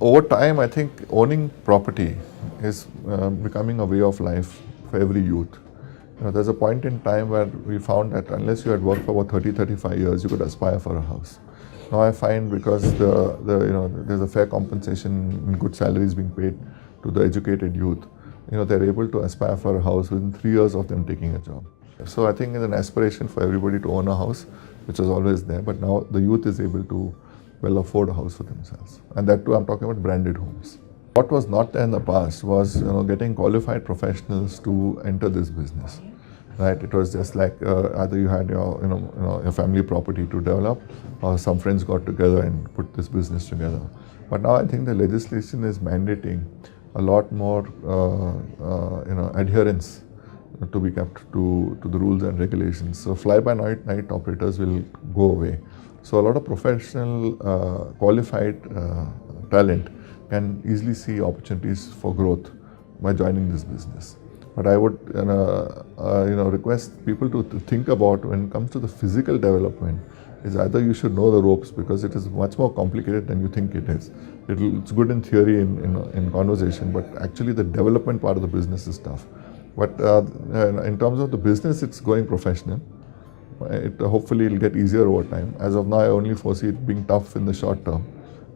Over time, I think owning property is becoming a way of life for every youth. There's a point in time where we found that unless you had worked for about 30, 35 years, you could aspire for a house. Now I find because there's a fair compensation and good salaries being paid to the educated youth, they're able to aspire for a house within 3 years of them taking a job. So I think it's an aspiration for everybody to own a house, which was always there, but now the youth is able to well afford a house for themselves. And that too, I'm talking about branded homes. What was not there in the past was getting qualified professionals to enter this business. Right? It was just like either you had your family property to develop, or some friends got together and put this business together. But now I think the legislation is mandating a lot more adherence to be kept to the rules and regulations. So fly-by-night operators will go away. So a lot of professional, qualified talent can easily see opportunities for growth by joining this business. But I would request people to think about, when it comes to the physical development, is either you should know the ropes, because it is much more complicated than you think it is. It's good in theory, in conversation, but actually the development part of the business is tough. But in terms of the business, it's going professional. Hopefully it'll get easier over time. As of now, I only foresee it being tough in the short term,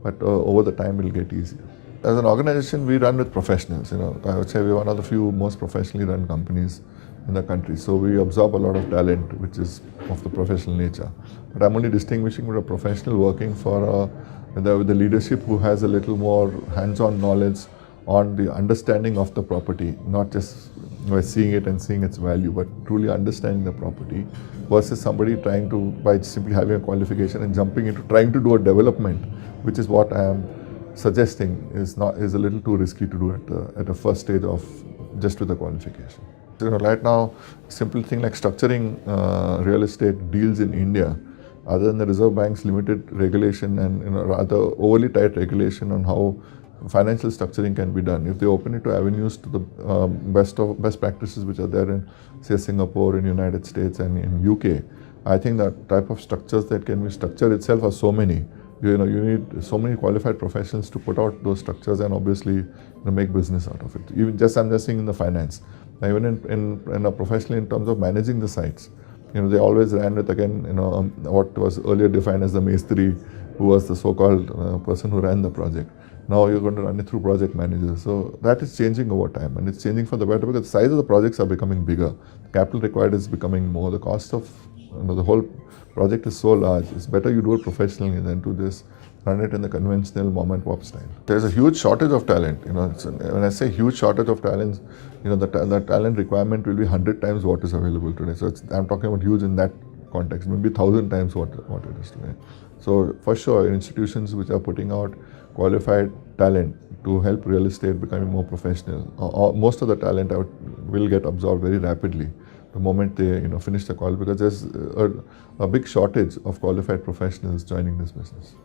but over the time it'll get easier. As an organization, we run with professionals. I would say we're one of the few most professionally run companies in the country. So we absorb a lot of talent, which is of the professional nature. But I'm only distinguishing with a professional working for with the leadership who has a little more hands-on knowledge on the understanding of the property, not just seeing it and seeing its value, but truly understanding the property, versus somebody trying to, by simply having a qualification and jumping into trying to do a development, which is what I am suggesting is a little too risky to do at the first stage of just with a qualification. Right now, simple thing like structuring real estate deals in India, other than the Reserve Bank's limited regulation and rather overly tight regulation on how financial structuring can be done, if they open it to avenues to the best practices which are there in, say, Singapore, in United States and in UK, I think that type of structures that can be structured itself are so many. You need so many qualified professionals to put out those structures and obviously make business out of it. Even I'm just saying in the finance. Even in a professionally in terms of managing the sites, they always ran with, again, what was earlier defined as the Mestri, who was the so-called person who ran the project. Now you're going to run it through project managers. So that is changing over time, and it's changing for the better because the size of the projects are becoming bigger. The capital required is becoming more. The cost of the whole project is so large. It's better you do it professionally than to just run it in the conventional mom and pop style. There's a huge shortage of talent. When I say huge shortage of talent, the talent requirement will be 100 times what is available today. So I'm talking about huge in that context, maybe 1,000 times what it is today. So for sure, institutions which are putting out qualified talent to help real estate becoming more professional, most of the talent will get absorbed very rapidly the moment they finish the call, because there's a big shortage of qualified professionals joining this business.